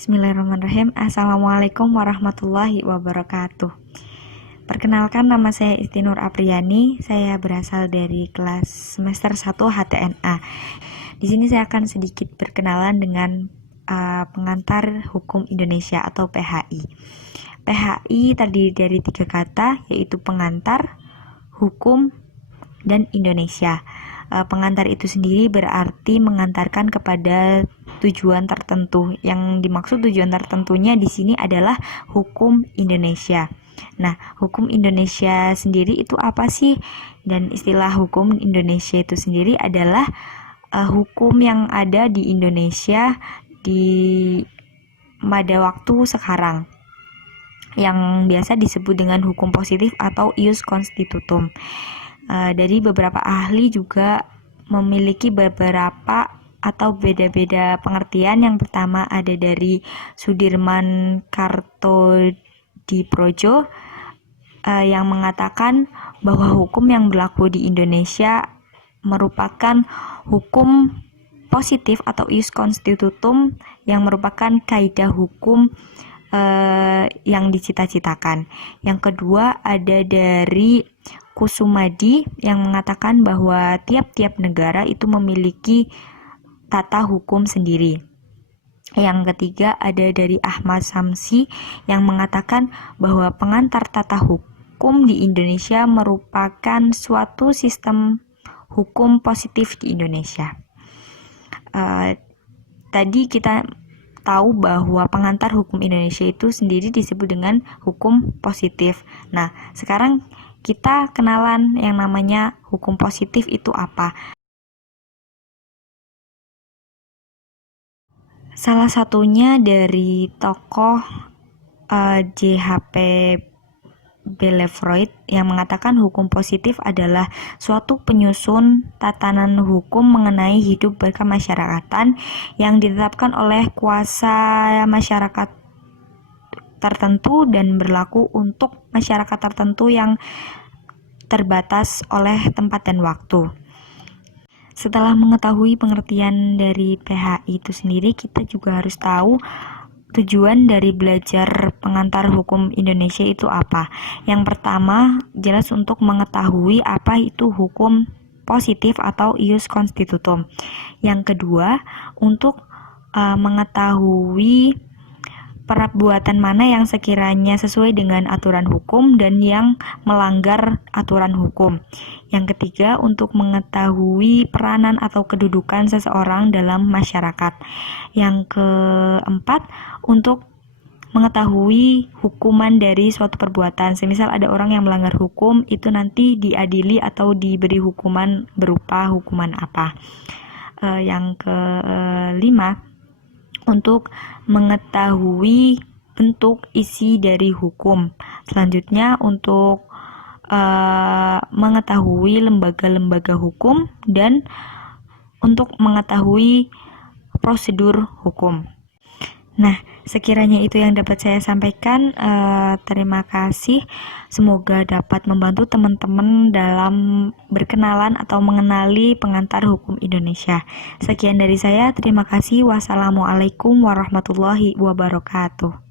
Bismillahirrahmanirrahim. Assalamualaikum warahmatullahi wabarakatuh. Perkenalkan, nama saya Istinur Apriani. Saya berasal dari kelas semester 1 HTNA. Di sini saya akan sedikit berkenalan dengan pengantar hukum Indonesia atau PHI. PHI terdiri dari 3 kata, yaitu pengantar, hukum, dan Indonesia. Pengantar itu sendiri berarti mengantarkan kepada tujuan tertentu. Yang dimaksud tujuan tertentunya di sini adalah hukum Indonesia. Nah, hukum Indonesia sendiri itu apa sih? Dan istilah hukum Indonesia itu sendiri adalah hukum yang ada di Indonesia pada waktu sekarang, yang biasa disebut dengan hukum positif atau ius constitutum. Dari beberapa ahli juga memiliki beberapa atau beda-beda pengertian. Yang pertama ada dari Sudirman Kartodiprodjo yang mengatakan bahwa hukum yang berlaku di Indonesia merupakan hukum positif atau ius constitutum yang merupakan kaidah hukum yang dicita-citakan. Yang kedua ada dari Kusumadi yang mengatakan bahwa tiap-tiap negara itu memiliki tata hukum sendiri. Yang ketiga ada dari Ahmad Samsi yang mengatakan bahwa pengantar tata hukum di Indonesia merupakan suatu sistem hukum positif di Indonesia. Tadi kita tahu bahwa pengantar hukum Indonesia itu sendiri disebut dengan hukum positif. Nah, sekarang kita kenalan yang namanya hukum positif itu apa. Salah satunya dari tokoh J.H.P. Bellevoet yang mengatakan hukum positif adalah suatu penyusun tatanan hukum mengenai hidup berkemasyarakatan yang ditetapkan oleh kuasa masyarakat tertentu dan berlaku untuk masyarakat tertentu yang terbatas oleh tempat dan waktu. Setelah mengetahui pengertian dari PHI itu sendiri, kita juga harus tahu tujuan dari belajar pengantar hukum Indonesia itu apa. Yang pertama, jelas untuk mengetahui apa itu hukum positif atau ius constitutum. Yang kedua, untuk mengetahui perbuatan mana yang sekiranya sesuai dengan aturan hukum dan yang melanggar aturan hukum. Yang ketiga, untuk mengetahui peranan atau kedudukan seseorang dalam masyarakat. Yang keempat, untuk mengetahui hukuman dari suatu perbuatan. Semisal ada orang yang melanggar hukum, itu nanti diadili atau diberi hukuman berupa hukuman apa. Yang kelima, untuk mengetahui bentuk isi dari hukum. Selanjutnya untuk mengetahui lembaga-lembaga hukum dan untuk mengetahui prosedur hukum. Nah, sekiranya itu yang dapat saya sampaikan. Terima kasih. Semoga dapat membantu teman-teman dalam berkenalan atau mengenali pengantar hukum Indonesia. Sekian dari saya. Terima kasih. Wassalamualaikum warahmatullahi wabarakatuh.